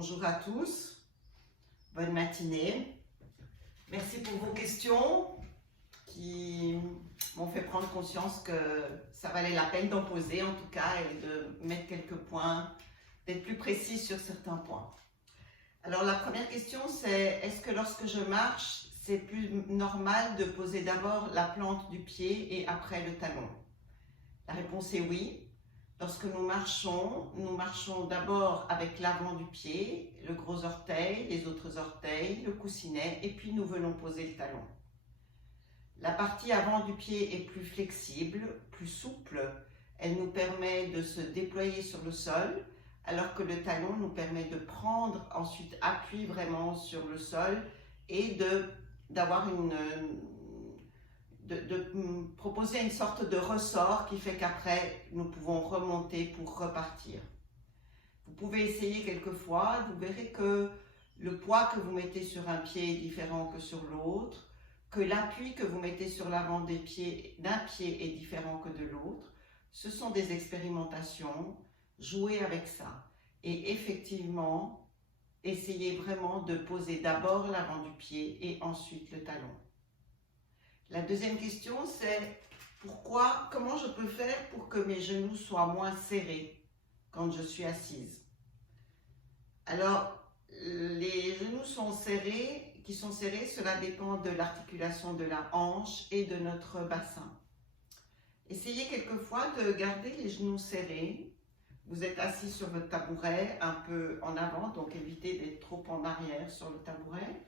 Bonjour à tous, bonne matinée. Merci pour vos questions qui m'ont fait prendre conscience que ça valait la peine d'en poser en tout cas et de mettre quelques points, d'être plus précis sur certains points. Alors la première question c'est, est-ce que lorsque je marche, c'est plus normal de poser d'abord la plante du pied et après le talon? La réponse est oui. Lorsque nous marchons d'abord avec l'avant du pied, le gros orteil, les autres orteils, le coussinet, et puis nous venons poser le talon. La partie avant du pied est plus flexible, plus souple. Elle nous permet de se déployer sur le sol, alors que le talon nous permet de prendre ensuite appui vraiment sur le sol et d'avoir de proposer une sorte de ressort qui fait qu'après nous pouvons remonter pour repartir. Vous pouvez essayer quelquefois, vous verrez que le poids que vous mettez sur un pied est différent que sur l'autre, que l'appui que vous mettez sur l'avant d'un pied est différent que de l'autre. Ce sont des expérimentations, jouez avec ça. Et effectivement, essayez vraiment de poser d'abord l'avant du pied et ensuite le talon. La deuxième question, c'est comment je peux faire pour que mes genoux soient moins serrés quand je suis assise? Alors, les genoux qui sont serrés, cela dépend de l'articulation de la hanche et de notre bassin. Essayez quelquefois de garder les genoux serrés. Vous êtes assis sur votre tabouret un peu en avant, donc évitez d'être trop en arrière sur le tabouret.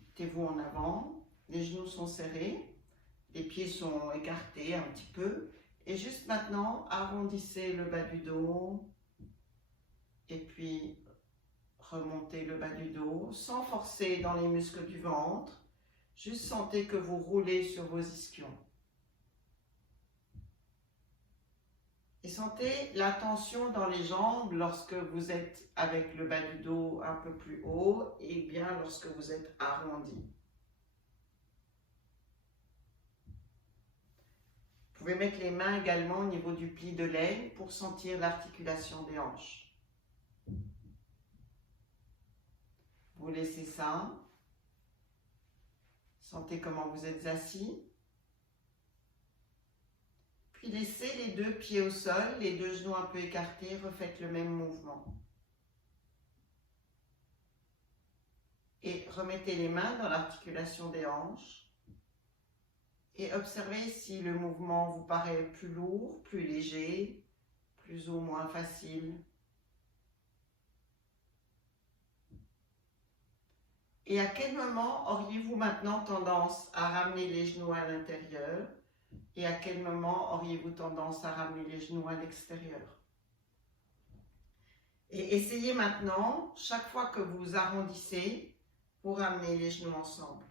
Mettez-vous en avant. Les genoux sont serrés, les pieds sont écartés un petit peu. Et juste maintenant, arrondissez le bas du dos et puis remontez le bas du dos sans forcer dans les muscles du ventre. Juste sentez que vous roulez sur vos ischions. Et sentez la tension dans les jambes lorsque vous êtes avec le bas du dos un peu plus haut et bien lorsque vous êtes arrondi. Vous pouvez mettre les mains également au niveau du pli de l'aine pour sentir l'articulation des hanches. Vous laissez ça. Sentez comment vous êtes assis. Puis laissez les deux pieds au sol, les deux genoux un peu écartés, refaites le même mouvement. Et remettez les mains dans l'articulation des hanches. Et observez si le mouvement vous paraît plus lourd, plus léger, plus ou moins facile. Et à quel moment auriez-vous maintenant tendance à ramener les genoux à l'intérieur et à quel moment auriez-vous tendance à ramener les genoux à l'extérieur? Et essayez maintenant, chaque fois que vous arrondissez, vous ramenez les genoux ensemble.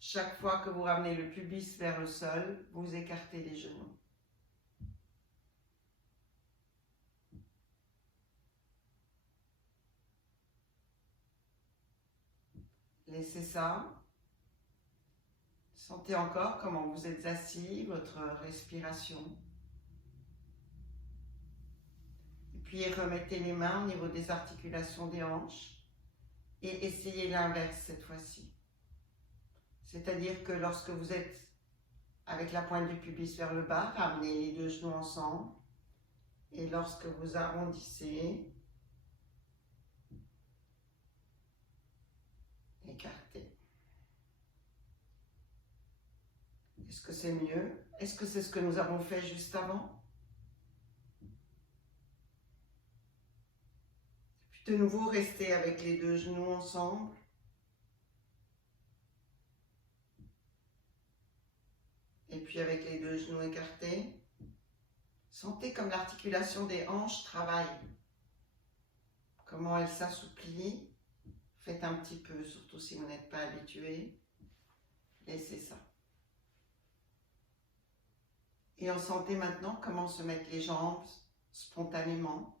Chaque fois que vous ramenez le pubis vers le sol, vous écartez les genoux. Laissez ça. Sentez encore comment vous êtes assis, votre respiration. Et puis remettez les mains au niveau des articulations des hanches et essayez l'inverse cette fois-ci. C'est-à-dire que lorsque vous êtes avec la pointe du pubis vers le bas, ramenez les deux genoux ensemble. Et lorsque vous arrondissez, écartez. Est-ce que c'est mieux? Est-ce que c'est ce que nous avons fait juste avant? Puis de nouveau, restez avec les deux genoux ensemble. Et puis avec les deux genoux écartés, sentez comme l'articulation des hanches travaille. Comment elle s'assouplit. Faites un petit peu, surtout si vous n'êtes pas habitué. Laissez ça. Et on sentez maintenant comment se mettent les jambes spontanément.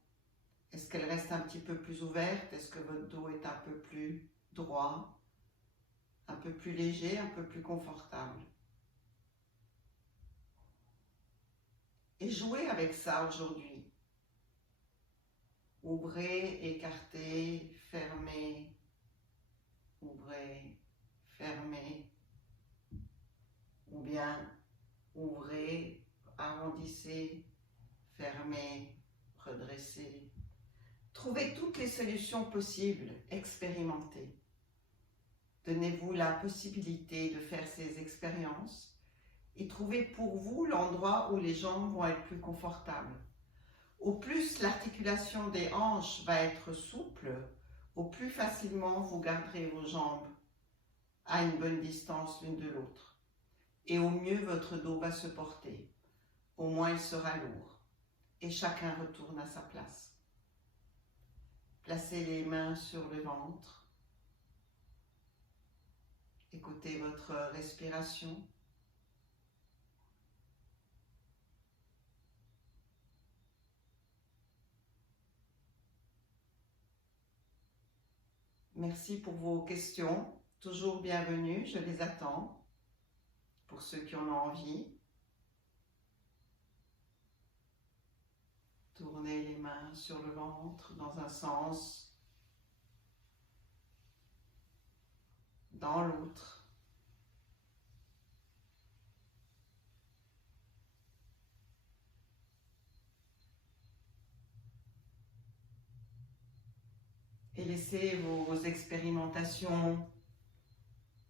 Est-ce qu'elles restent un petit peu plus ouvertes? Est-ce que votre dos est un peu plus droit? Un peu plus léger, un peu plus confortable? Et jouez avec ça aujourd'hui. Ouvrez, écartez, fermez, ouvrez, fermez. Ou bien ouvrez, arrondissez, fermez, redressez. Trouvez toutes les solutions possibles, expérimentez. Donnez-vous la possibilité de faire ces expériences et trouvez pour vous l'endroit où les jambes vont être plus confortables. Au plus l'articulation des hanches va être souple, au plus facilement vous garderez vos jambes à une bonne distance l'une de l'autre. Et au mieux votre dos va se porter, au moins il sera lourd. Et chacun retourne à sa place. Placez les mains sur le ventre. Écoutez votre respiration. Merci pour vos questions. Toujours bienvenue, je les attends. Pour ceux qui en ont envie. Tournez les mains sur le ventre dans un sens, dans l'autre. Et laissez vos expérimentations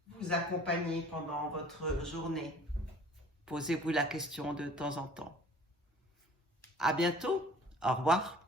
vous accompagner pendant votre journée. Posez-vous la question de temps en temps. À bientôt. Au revoir.